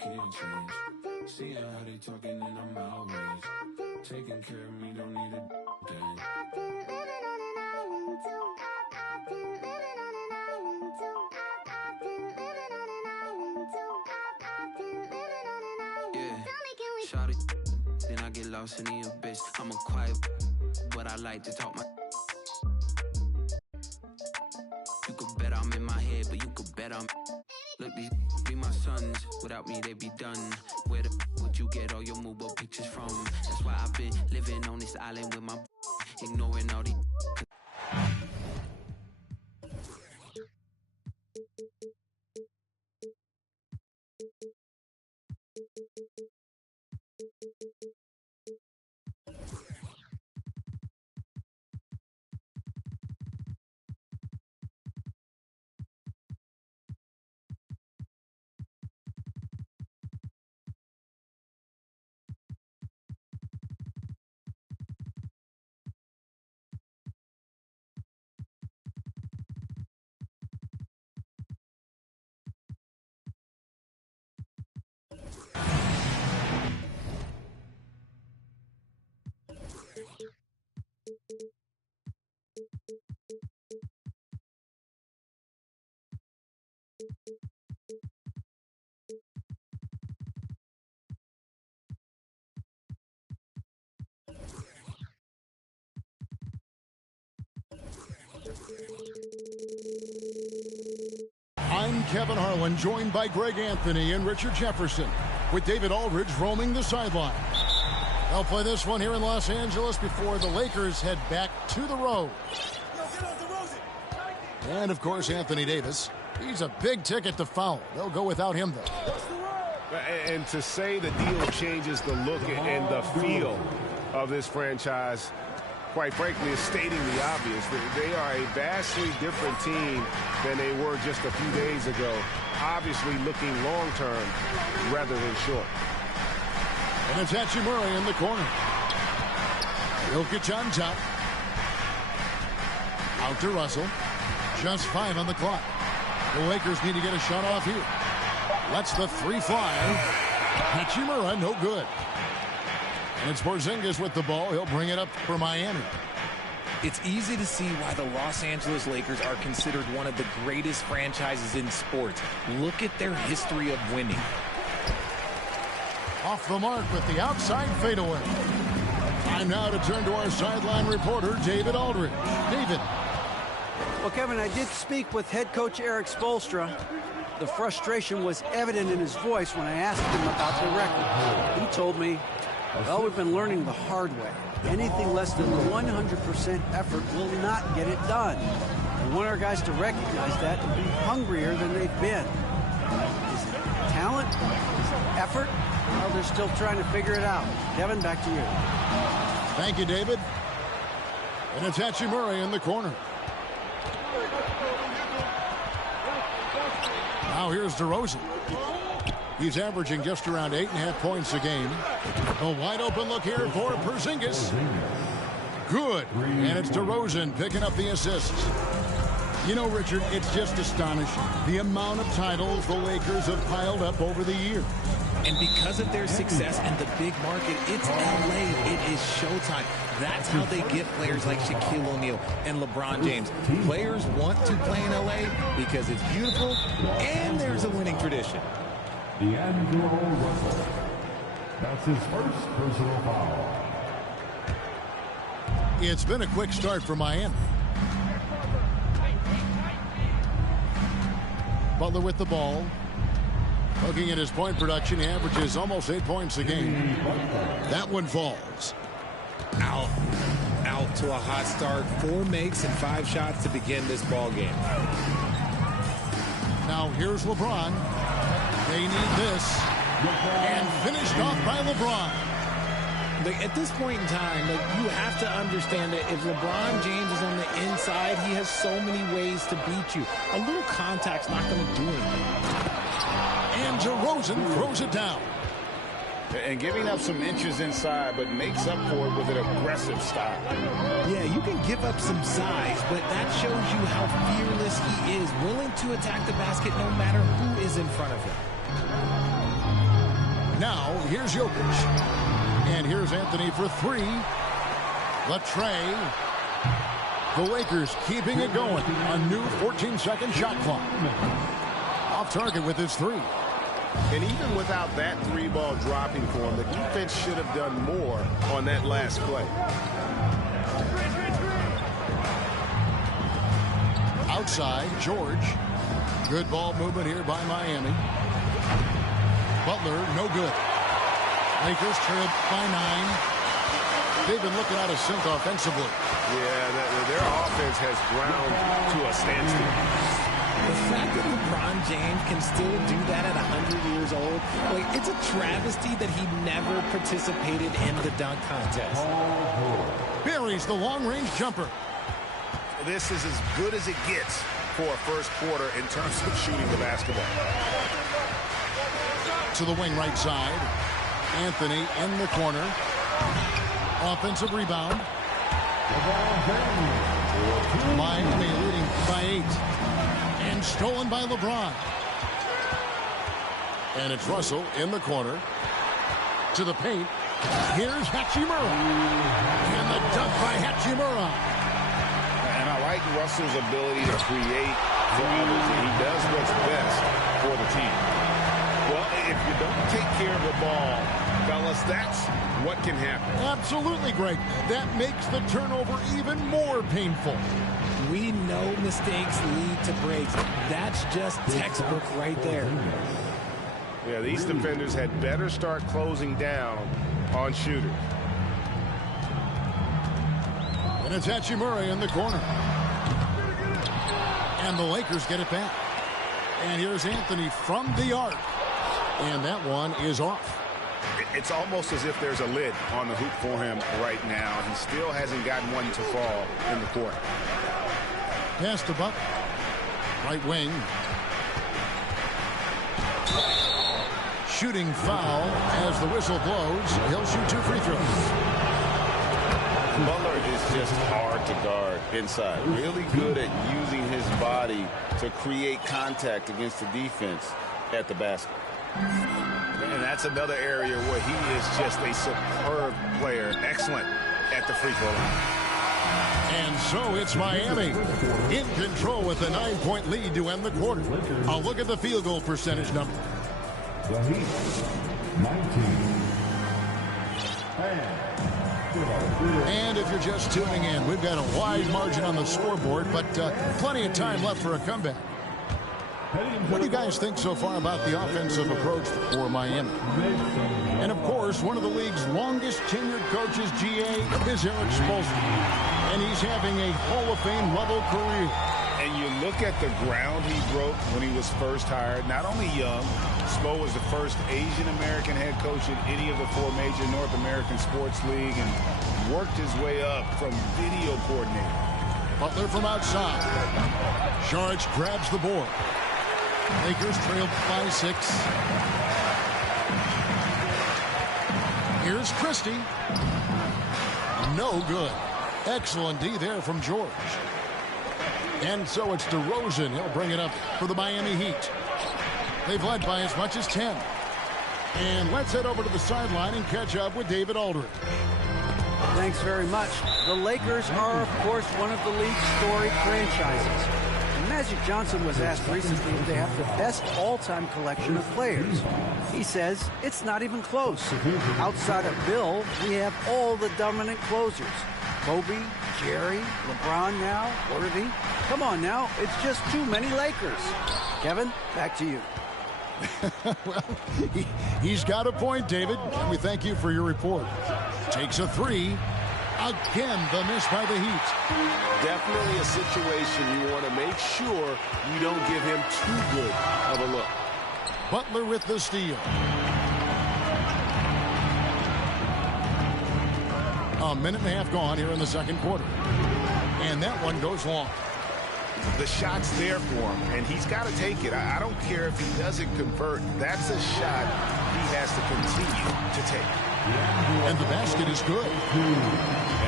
can't change. Seeing how they talking and I'm outraged. Taking care of me, don't need a thing. I've been living on an island too. I've been living on an island too. I've been living on an island too. I've been living on an island. Yeah. Tell me, can we Shout it, then I get lost in the abyss. I'm a quiet, but I like to talk my. You could bet I'm in my head, but you could bet I'm. Look, these be my sons. Without me, they be done. Where the would you get all your mobile pictures from? That's why I've been living on this island with my. Ignoring all the. I'm Kevin Harlan, joined by Greg Anthony and Richard Jefferson, with David Aldridge roaming the sideline. They'll play this one here in Los Angeles before the Lakers head back to the road. And, of course, Anthony Davis. He's a big ticket to foul. They'll go without him, though. And to say the deal changes the look and the feel of this franchise, quite frankly, is stating the obvious. They are a vastly different team than they were just a few days ago. Obviously looking long-term rather than short. And it's Hachimura in the corner. Jokic on top. Out to Russell. Just 5 on the clock. The Lakers need to get a shot off here. Lets the 3 fly. Hachimura, no good. And it's Porzingis with the ball. He'll bring it up for Miami. It's easy to see why the Los Angeles Lakers are considered one of the greatest franchises in sports. Look at their history of winning. Off the mark with the outside fadeaway. Time now to turn to our sideline reporter, David Aldridge. David. Well, Kevin, I did speak with head coach Eric Spoelstra. The frustration was evident in his voice when I asked him about the record. He told me, well, we've been learning the hard way. Anything less than 100% effort will not get it done. We want our guys to recognize that and be hungrier than they've been. Is it talent? Is it effort? Well, they're still trying to figure it out. Kevin, back to you. Thank you, David. And it's Hachimura in the corner. Now here's DeRozan. He's averaging just around 8.5 points a game. A wide open look here for Porzingis. Good. And it's DeRozan picking up the assists. You know, Richard, it's just astonishing the amount of titles the Lakers have piled up over the years. And because of their success in the big market, it's LA. It is showtime. That's how they get players like Shaquille O'Neal and LeBron James. Players want to play in LA because it's beautiful and there's a winning tradition. D'Angelo Russell. That's his first personal foul. It's been a quick start for Miami. Butler with the ball. Looking at his point production, he averages almost 8 points a game. That one falls. Out to a hot start. 4 makes and 5 shots to begin this ball game. Now here's LeBron. They need this. And finished off by LeBron. At this point in time, you have to understand that if LeBron James is on the inside, he has so many ways to beat you. A little contact's not going to do anything. And DeRozan throws it down. And giving up some inches inside, but makes up for it with an aggressive style. Yeah, you can give up some size, but that shows you how fearless he is, willing to attack the basket no matter who is in front of him. Now, here's Jokic. And here's Anthony for three. Latrey. The Lakers keeping it going. A new 14-second shot clock. Off target with his three. And even without that three ball dropping for him, the defense should have done more on that last play. Outside, George. Good ball movement here by Miami. Butler, no good. Lakers trailed by 9. They've been looking out of sync offensively. Yeah, their offense has ground to a standstill. The fact that LeBron James can still do that at 100 years old, like, it's a travesty that he never participated in the dunk contest. Buries the long-range jumper. This is as good as it gets for a first quarter in terms of shooting the basketball. To the wing right side. Anthony in the corner. Offensive rebound. Miami leading by 8. And stolen by LeBron. And it's Russell in the corner. To the paint. Here's Hachimura. And the dunk by Hachimura. And I like Russell's ability to create for others. And he does what's best for the team. Well, if you don't take care of the ball, fellas, that's what can happen. Absolutely, Greg. That makes the turnover even more painful. We know mistakes lead to breaks. That's just textbook right there. Yeah, these defenders had better start closing down on shooters. And it's Hachimura in the corner. And the Lakers get it back. And here's Anthony from the arc. And that one is off. It's almost as if there's a lid on the hoop for him right now. He still hasn't gotten one to fall in the court. Pass to Buck. Right wing. Shooting foul as the whistle blows. He'll shoot 2 free throws. Butler is just hard to guard inside. Really good at using his body to create contact against the defense at the basket. And that's another area where he is just a superb player. Excellent at the free throw line. And so it's Miami in control with a 9-point lead to end the quarter. I'll look at the field goal percentage number. The Heat, 19. And if you're just tuning in, we've got a wide margin on the scoreboard, but plenty of time left for a comeback. What do you guys think so far about the offensive approach for Miami? And, of course, one of the league's longest-tenured coaches, GA, is Eric Spoelstra. And he's having a Hall of Fame-level career. And you look at the ground he broke when he was first hired. Not only young, Spo was the first Asian-American head coach in any of the 4 major North American sports league and worked his way up from video coordinator. Butler from outside. Saric grabs the board. Lakers trailed by 6. Here's Christie. No good. Excellent D there from George. And so it's DeRozan. He'll bring it up for the Miami Heat. They've led by as much as 10. And let's head over to the sideline and catch up with David Aldridge. Thanks very much. The Lakers are, of course, one of the league's storied franchises. Magic Johnson was asked recently if they have the best all-time collection of players. He says it's not even close. Outside of Bill, we have all the dominant closers. Kobe, Jerry, LeBron now, Worthy. Come on now, it's just too many Lakers. Kevin, back to you. Well, he's got a point, David. We thank you for your report. Takes a 3. Again, the miss by the Heat. Definitely a situation you want to make sure you don't give him too good of a look. Butler with the steal. A minute and a half gone here in the second quarter. And that one goes long. The shot's there for him, and he's got to take it. I don't care if he doesn't convert. That's a shot he has to continue to take. And the basket is good.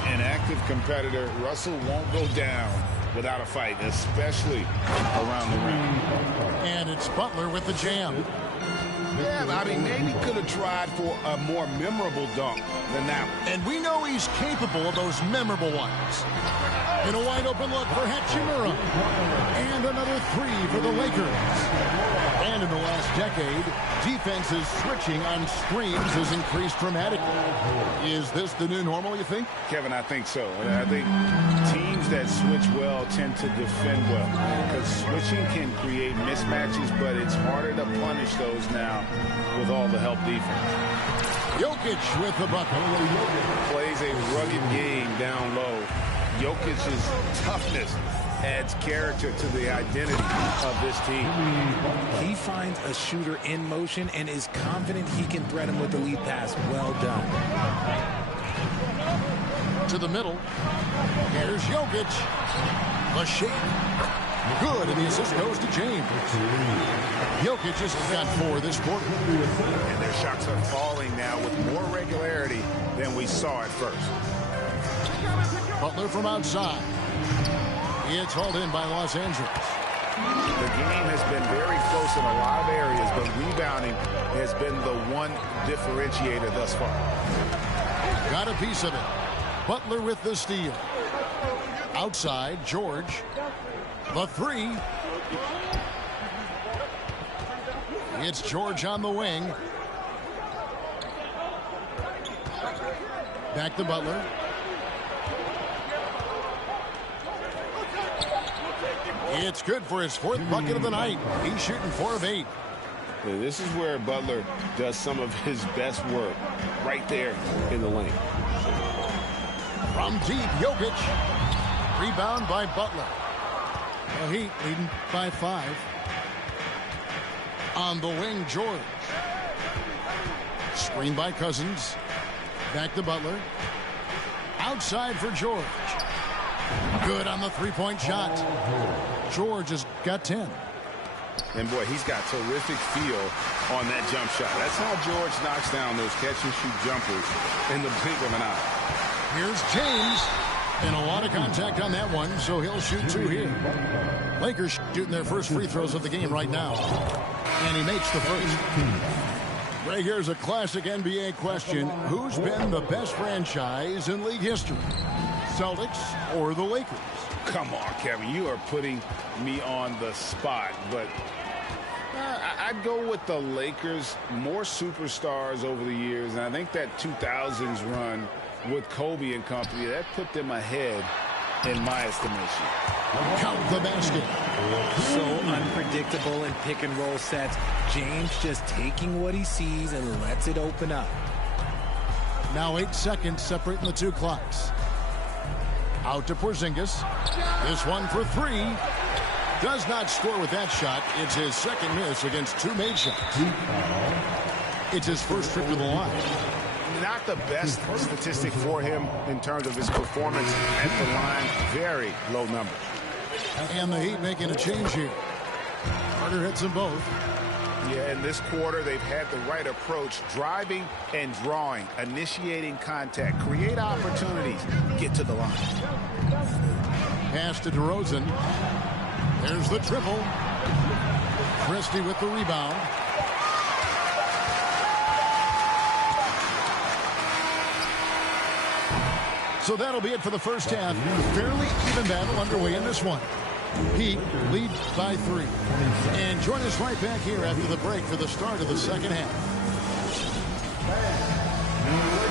An active competitor, Russell won't go down without a fight, especially around the rim. And it's Butler with the jam. Yeah, I mean, maybe could have tried for a more memorable dunk than that one. And we know he's capable of those memorable ones. In a wide open look for Hachimura. And another three for the Lakers. And in the last decade, defenses switching on screens has increased dramatically. Is this the new normal, you think? Kevin, I think so. I think teams that switch well tend to defend well. Because switching can create mismatches, but it's harder to punish those now with all the help defense. Jokic with the bucket. Plays a rugged game down low. Jokic's toughness adds character to the identity of this team. He finds a shooter in motion and is confident he can threat him with the lead pass. Well done. To the middle. Here's Jokic. The shake. Good, and the assist goes to James. Jokic has got 4 this quarter. And their shots are falling now with more regularity than we saw at first. Butler from outside. It's hauled in by Los Angeles. The game has been very close in a lot of areas, but rebounding has been the one differentiator thus far. Got a piece of it. Butler with the steal. Outside, George. The three. It's George on the wing. Back to Butler. It's good for his 4th bucket of the night. He's shooting 4 of 8. Yeah, this is where Butler does some of his best work, right there in the lane. From deep, Jokic. Rebound by Butler. The Heat leading by 5. On the wing, George. Screen by Cousins. Back to Butler. Outside for George. Good on the three-point shot. George has got 10. And boy, he's got terrific feel on that jump shot. That's how George knocks down those catch-and-shoot jumpers in the blink of an eye. Here's James. And a lot of contact on that one, so he'll shoot 2 here. Lakers shooting their first free throws of the game right now. And he makes the first. Ray, here's a classic NBA question. Who's been the best franchise in league history? Celtics or the Lakers? Come on, Kevin. You are putting me on the spot. But I'd go with the Lakers. More superstars over the years. And I think that 2000s run with Kobe and company, that put them ahead in my estimation. Count the basket. So unpredictable in pick and roll sets. James just taking what he sees and lets it open up. Now 8 seconds separating the 2 clocks. Out to Porzingis. This one for 3. Does not score with that shot. It's his second miss against 2 made shots. It's his first trip to the line. Not the best statistic for him in terms of his performance at the line. Very low number. And the Heat making a change here. Carter hits them both. Yeah, in this quarter, they've had the right approach, driving and drawing, initiating contact, create opportunities, get to the line. Pass to DeRozan. There's the triple. Christie with the rebound. So that'll be it for the first half. Fairly even battle underway in this one. Heat lead by 3. And join us right back here after the break for the start of the second half.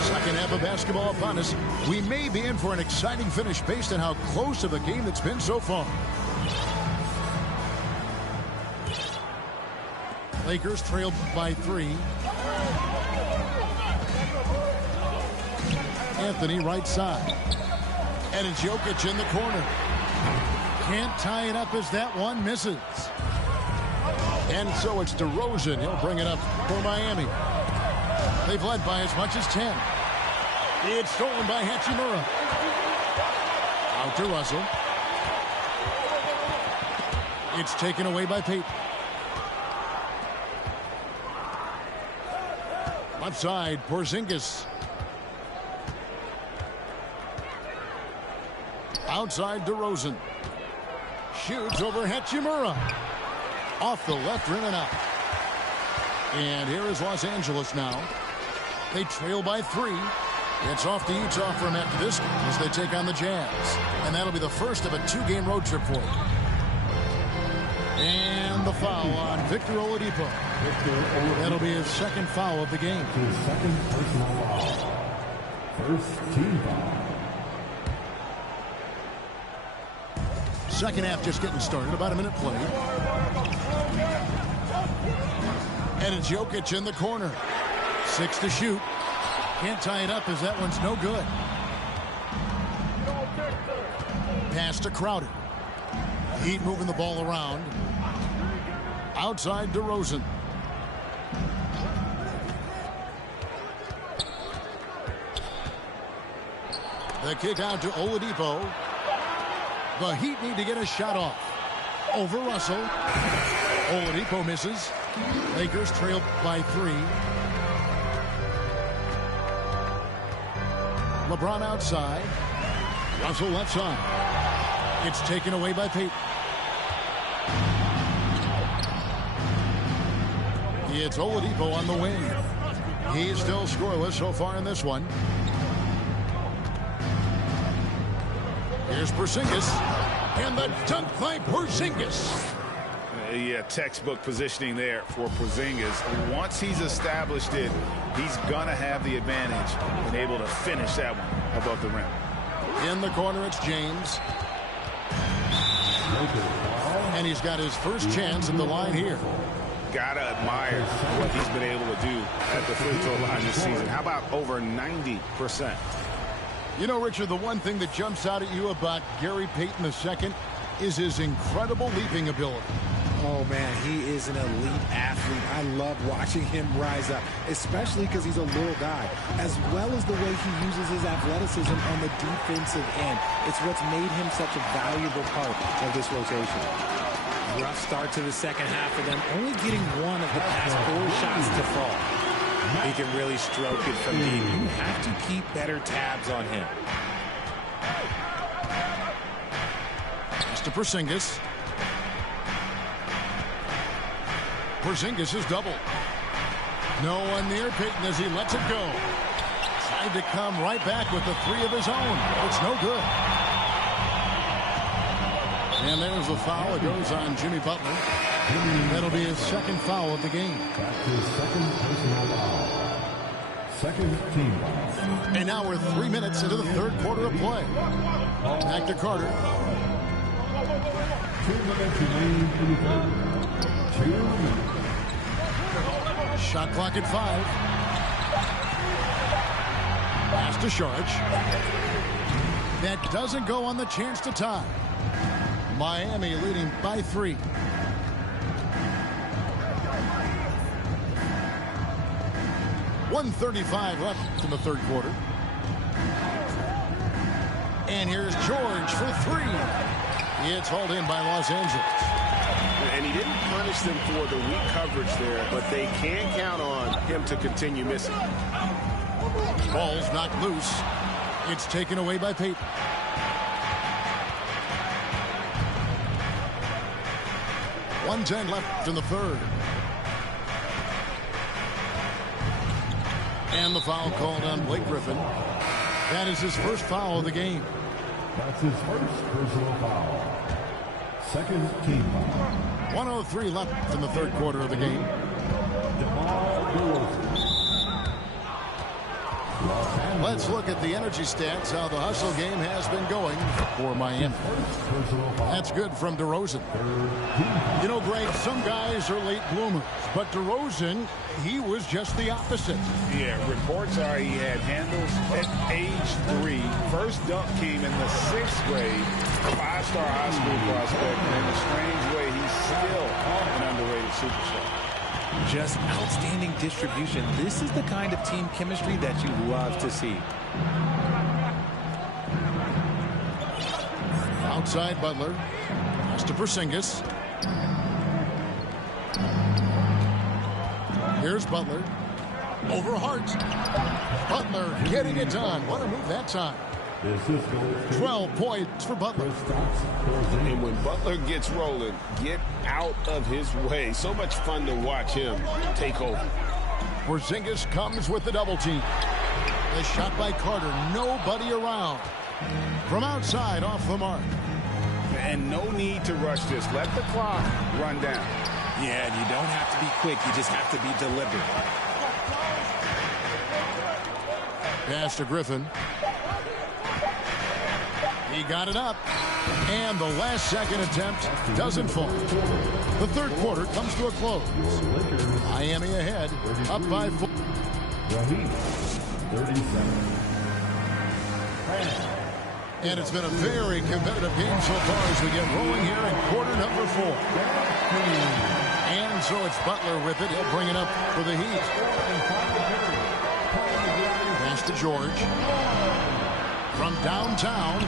Second half of basketball upon us. We may be in for an exciting finish based on how close of a game it's been so far. Lakers trail by 3. Anthony right side. And it's Jokic in the corner. Can't tie it up as that one misses. And so it's DeRozan. He'll bring it up for Miami. They've led by as much as 10. It's stolen by Hachimura. Out to Russell. It's taken away by Payton. Left side, Porzingis. Outside DeRozan. Shoots over Hachimura. Off the left rim and out. And here is Los Angeles now. They trail by 3. It's off to Utah from after this as they take on the Jazz. And that'll be the first of a 2-game road trip for them. And the foul on Victor Oladipo. That'll be his second foul of the game. His second personal foul. First team foul. Second half just getting started. About a minute played. And it's Jokic in the corner. 6 to shoot. Can't tie it up as that one's no good. Pass to Crowder. Heat moving the ball around. Outside DeRozan. The kick out to Oladipo. The Heat need to get a shot off. Over Russell. Oladipo misses. Lakers trail by 3. LeBron outside. Russell left side. It's taken away by Payton. It's Oladipo on the wing. He's still scoreless so far in this one. Here's Porzingis. And the dunk by Porzingis. Yeah, textbook positioning there for Porzingis. Once he's established it, he's going to have the advantage and able to finish that one above the rim. In the corner, it's James. And he's got his first chance at the line here. Gotta admire what he's been able to do at the free throw line this season. How about over 90%? You know, Richard, the one thing that jumps out at you about Gary Payton II is his incredible leaping ability. Oh, man, he is an elite athlete. I love watching him rise up, especially because he's a little guy, as well as the way he uses his athleticism on the defensive end. It's what's made him such a valuable part of this rotation. Rough start to the second half for them, only getting one of the past 4 shots to fall. He can really stroke it from deep. You have to keep better tabs on him. Pass to Porzingis. Porzingis is double. No one near Payton as he lets it go. Tried to come right back with the 3 of his own. It's no good. And there's the foul. It goes on Jimmy Butler. That'll be his second foul of the game. That's his second personal foul. Second team foul. And now we're 3 minutes into the third quarter of play. Back to Carter. 2 minutes remaining in the third. 2 minutes. Shot clock at 5. Pass to Saric. That doesn't go on the chance to tie. Miami leading by 3. .135 left in the third quarter. And here's George for 3. It's hauled in by Los Angeles. And he didn't punish them for the weak coverage there, but they can count on him to continue missing. Ball's knocked loose. It's taken away by Payton. .110 left in the third. And the foul called on Blake Griffin. That is his first foul of the game. That's his first personal foul. Second team foul. 1:03 left in the third quarter of the game. Let's look at the energy stats, how the hustle game has been going for Miami. That's good from DeRozan. You know, Greg, some guys are late bloomers, but DeRozan, he was just the opposite. Yeah, reports are he had handles at age 3. First dunk came in the 6th grade. 5-star high school prospect, and in a strange way, he's still an underrated superstar. Just outstanding distribution. This is the kind of team chemistry that you love to see. Outside Butler. Pass to Porzingis. Here's Butler. Over Hart. Butler getting it done. What a move that time. 12 points for Butler. And when Butler gets rolling, get out of his way. So much fun to watch him take over. Porzingis comes with the double team. The shot by Carter, nobody around. From outside, off the mark. And no need to rush this. Let the clock run down. Yeah, and you don't have to be quick. You just have to be deliberate. Pass to Griffin. He got it up. And the last second attempt doesn't fall. The third quarter comes to a close. Miami ahead, up by 4. 37. And it's been a very competitive game so far as we get rolling here in quarter number 4. And so it's Butler with it. He'll bring it up for the Heat. Pass to George. From downtown.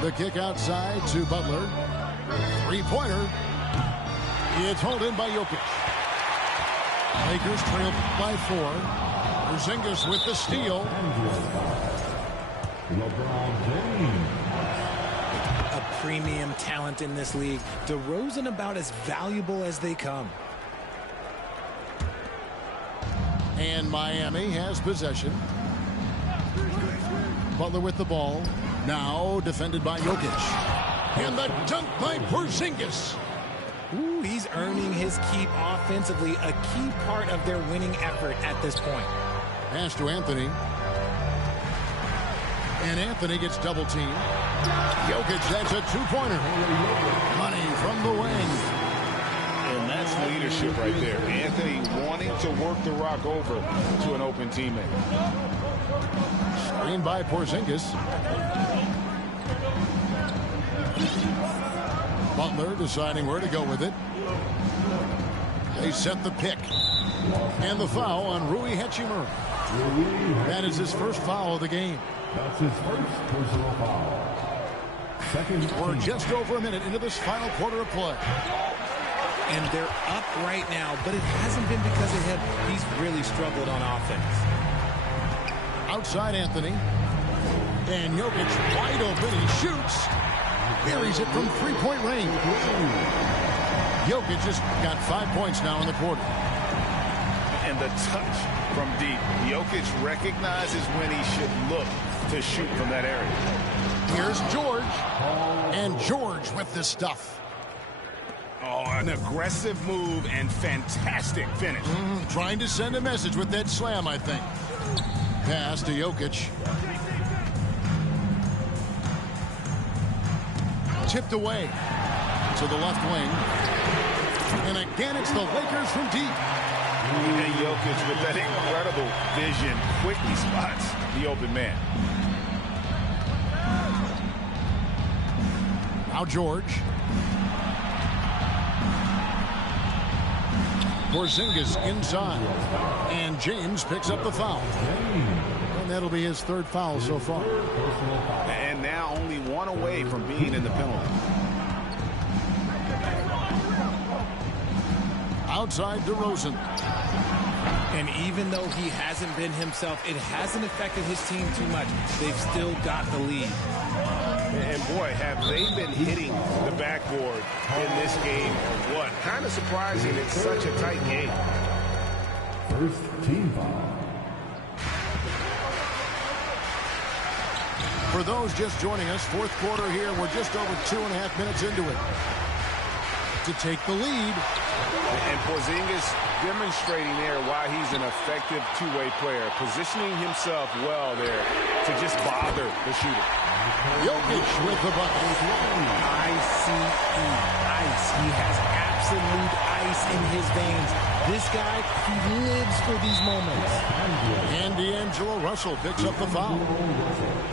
The kick outside to Butler. Three-pointer. It's hauled in by Jokic. Lakers trail by 4. Porzingis with the steal. A premium talent in this league. DeRozan about as valuable as they come. And Miami has possession. Butler with the ball. Now defended by Jokic. And the dunk by Porzingis. Ooh, he's earning his keep offensively, a key part of their winning effort at this point. Pass to Anthony. And Anthony gets double teamed. Jokic, that's a two-pointer. Money from the wing. And that's leadership right there. Anthony wanting to work the rock over to an open teammate. Screen by Porzingis. Butler deciding where to go with it. They set the pick. And the foul on Rui Hachimura. That is his first foul of the game. That's his first personal foul. Second. We're just over a minute into this final quarter of play. And they're up right now, but it hasn't been because of him. He's really struggled on offense. Outside Anthony. And Jokic wide open. He shoots. Buries it from three-point range. Jokic just got 5 points now in the quarter. And the touch from deep. Jokic recognizes when he should look to shoot from that area. Here's George. And George with the stuff. Oh, an aggressive move and fantastic finish. Trying to send a message with that slam, I think. Pass to Jokic. Tipped away to the left wing. And again, it's the Lakers from deep. And Jokic with that incredible vision quickly spots the open man. Now George. Porzingis inside. And James picks up the foul. And that'll be his third foul so far. And now only one away from being in the penalty. Outside DeRozan. And even though he hasn't been himself, it hasn't affected his team too much. They've still got the lead. And boy, have they been hitting the backboard in this game or what? Kind of surprising it's such a tight game. First team foul. For those just joining us, fourth quarter here, we're just over 2.5 minutes into it. To take the lead. And Porzingis demonstrating there why he's an effective two-way player, positioning himself well there to just bother the shooter. Jokic with the bucket. ICE. Ice. He has absolute ice in his veins. This guy, he lives for these moments. And D'Angelo Russell picks up the foul.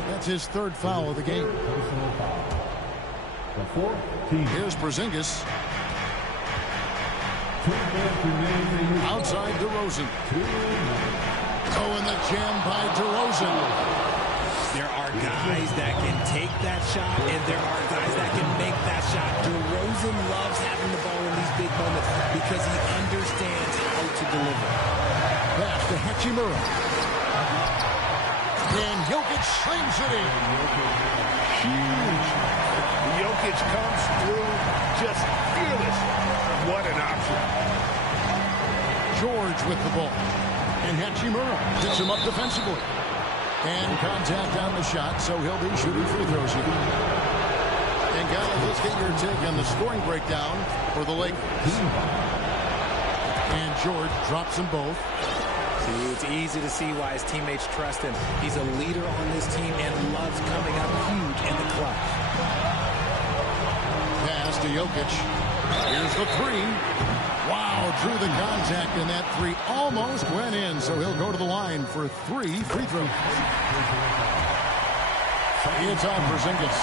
That's his third foul of the game. Here's Porzingis. Outside DeRozan. Oh, and the jam by DeRozan. There are guys that can take that shot, and there are guys that can make that shot. DeRozan loves having the ball in these big moments because he understands how to deliver. Pass to Hachimura. And Jokic slings it in. Huge. Jokic comes through just fearless. What an option. George with the ball. And Hachimura picks him up defensively. And contact on the shot, so he'll be shooting free throws here. And guys, let's get your take on the scoring breakdown for the Lakers. And George drops them both. See, it's easy to see why his teammates trust him. He's a leader on this team and loves coming up huge in the clutch. Pass to Jokic. Here's the three. Wow, drew the contact, and that three almost went in, so he'll go to the line for 3 free throws. It's on Porzingis.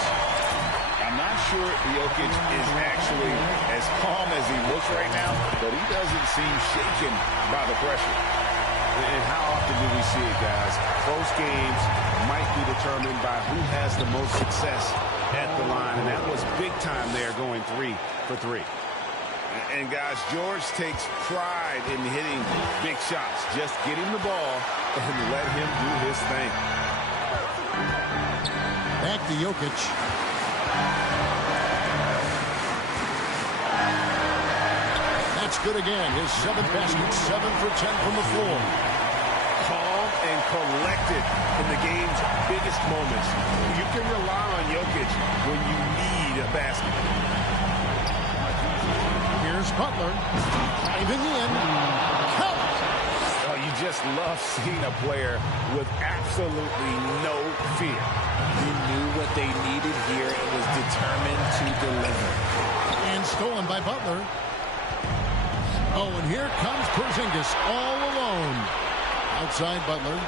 I'm not sure Jokic is actually as calm as he looks right now, but he doesn't seem shaken by the pressure. And how often do we see it, guys? Close games might be determined by who has the most success at the line, and that was big time there, going 3 for 3. And, guys, George takes pride in hitting big shots. Just get him the ball and let him do his thing. Back to Jokic. That's good again. His 7th basket, 7 for 10 from the floor. Calm and collected in the game's biggest moments. You can rely on Jokic when you need a basket. Here's Butler. Diving in. Count. Oh, you just love seeing a player with absolutely no fear. He knew what they needed here and was determined to deliver. And stolen by Butler. Oh, and here comes Porzingis all alone. Outside Butler.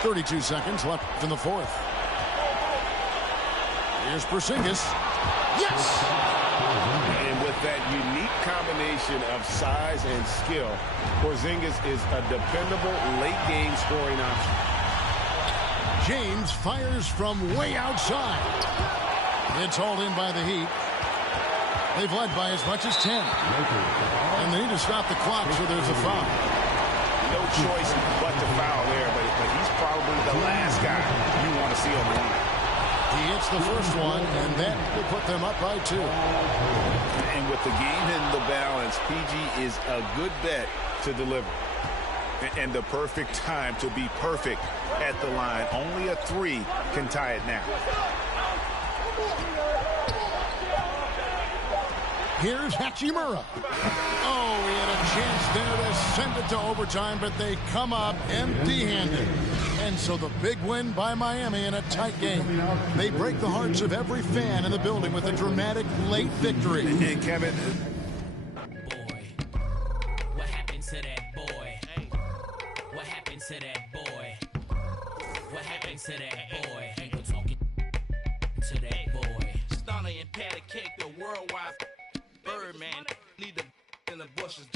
.32 seconds left in the fourth. Here's Porzingis. Yes! And with that unique combination of size and skill, Porzingis is a dependable late-game scoring option. James fires from way outside. It's hauled in by the Heat. They've led by as much as 10. And they need to stop the clock, so there's a foul. No choice but to foul there, but he's probably the last guy you want to see on the line. He hits the first one, and that will put them up by 2. And with the game in the balance, PG is a good bet to deliver. And the perfect time to be perfect at the line. Only a 3 can tie it now. Here's Hachimura. Oh, he had a chance there to send it to overtime, but they come up empty-handed. And so the big win by Miami in a tight game. They break the hearts of every fan in the building with a dramatic late victory. And Kevin, Boy, what happened to that boy? What happened to that boy? What happened to that boy? Ain't no talking to that boy. Stunner and patty cake, the worldwide Birdman. Lead the in the bushes.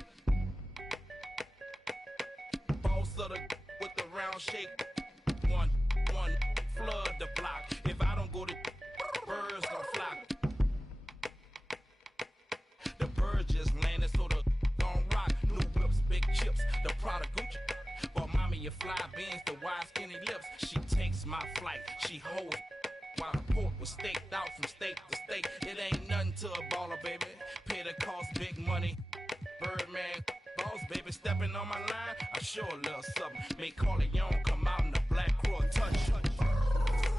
Boss of the with the round shake. One, flood the block. If I don't go to birds gonna flock. The birds just landed, so the gon' rock. New whips, big chips, the Prada Gucci. But mommy, you fly beans, the wide skinny lips. She takes my flight, she holds. While the pork was staked out from state to state. It ain't nothing to a baller, baby. Pay the cost, big money. Birdman, boss, baby, stepping on my line. I sure a little something. Make Corleone come out in the black crow touch.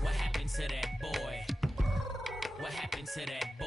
What happened to that boy? What happened to that boy?